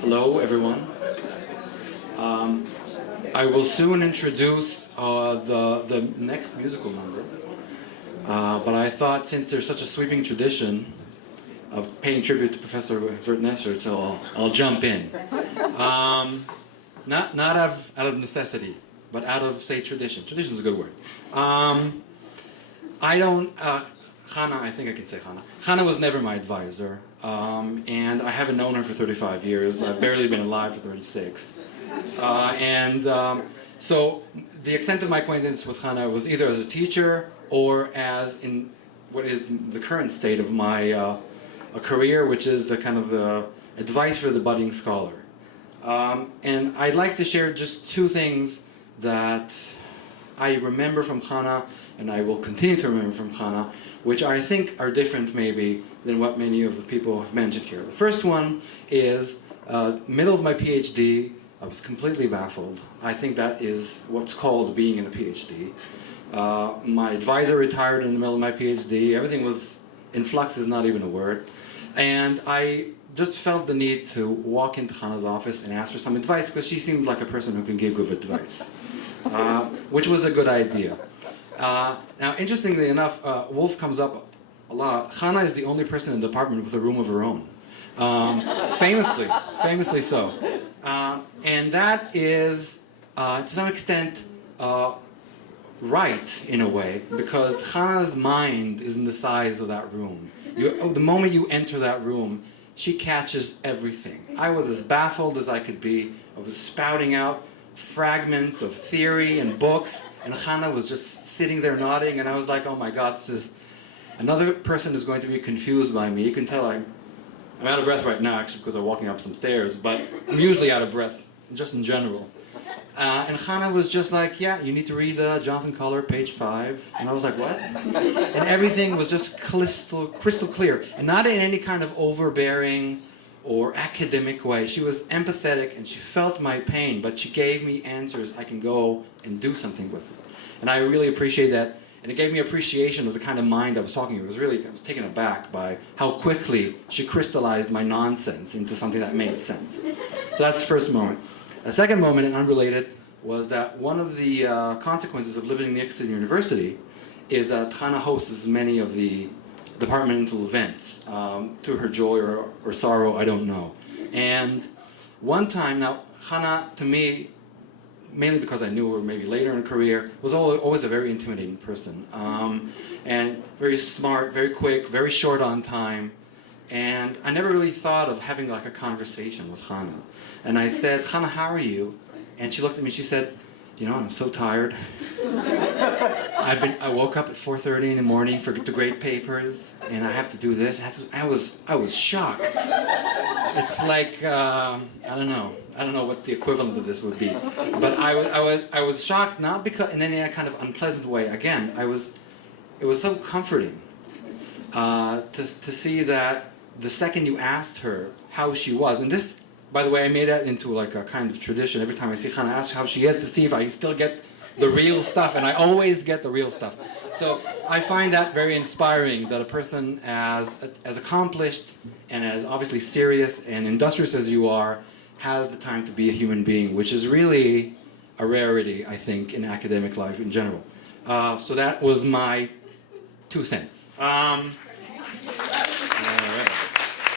Hello, everyone. I will soon introduce the next musical number, but I thought since there's such a sweeping tradition of paying tribute to Professor Bert Nesser, so I'll jump in. Not out of necessity, but out of, say, tradition. Tradition is a good word. I don't, Chana, I think I can say Chana. Chana was never my advisor, and I haven't known her for 35 years. I've barely been alive for 36. So the extent of my acquaintance with Chana was either as a teacher or as in what is the current state of my a career, which is the kind of advice for the budding scholar. And I'd like to share just two things that I remember from Chana, and I will continue to remember from Chana, which I think are different maybe than what many of the people have mentioned here. The first one is middle of my PhD, I was completely baffled. I think that is what's called being in a PhD. My advisor retired in the middle of my PhD. Everything was in flux is not even a word. And I just felt the need to walk into Chana's office and ask for some advice because she seemed like a person who can give good advice, which was a good idea. Now, interestingly enough, Wolf comes up a lot. Chana is the only person in the department with a room of her own. Famously so. And that is, to some extent, right in a way, because Chana's mind is in the size of that room. The moment you enter that room, she catches everything. I was as baffled as I could be. I was spouting out fragments of theory and books, and Chana was just sitting there nodding, and I was like, oh my God, this is another person is going to be confused by me. You can tell I'm out of breath right now, actually, because I'm walking up some stairs, but I'm usually out of breath, just in general. And Chana was just like, yeah, you need to read Jonathan Culler, page 5. And I was like, what? And everything was just crystal clear. And not in any kind of overbearing or academic way. She was empathetic and she felt my pain, but she gave me answers I can go and do something with. And I really appreciate that. And it gave me appreciation of the kind of mind I was talking about. I was taken aback by how quickly she crystallized my nonsense into something that made sense. So that's the first moment. A second moment, and unrelated, was that one of the consequences of living next to the university is that Chana hosts many of the departmental events, to her joy or sorrow, I don't know. And one time, now Chana, to me, mainly because I knew her maybe later in her career, was always a very intimidating person. And very smart, very quick, very short on time. And I never really thought of having like a conversation with Chana. And I said, Chana, how are you? And she looked at me and she said, you know, I'm so tired. I woke up at 4:30 in the morning to grade papers, and I have to do this. I was shocked. It's like, I don't know what the equivalent of this would be. But I was shocked, not because in any kind of unpleasant way. Again, it was so comforting to see that the second you asked her how she was, and this, by the way, I made that into like a kind of tradition. Every time I see Chana, I ask how she is to see if I still get the real stuff, and I always get the real stuff. So I find that very inspiring, that a person as accomplished and as obviously serious and industrious as you are has the time to be a human being, which is really a rarity, I think, in academic life in general. So that was my 2 cents.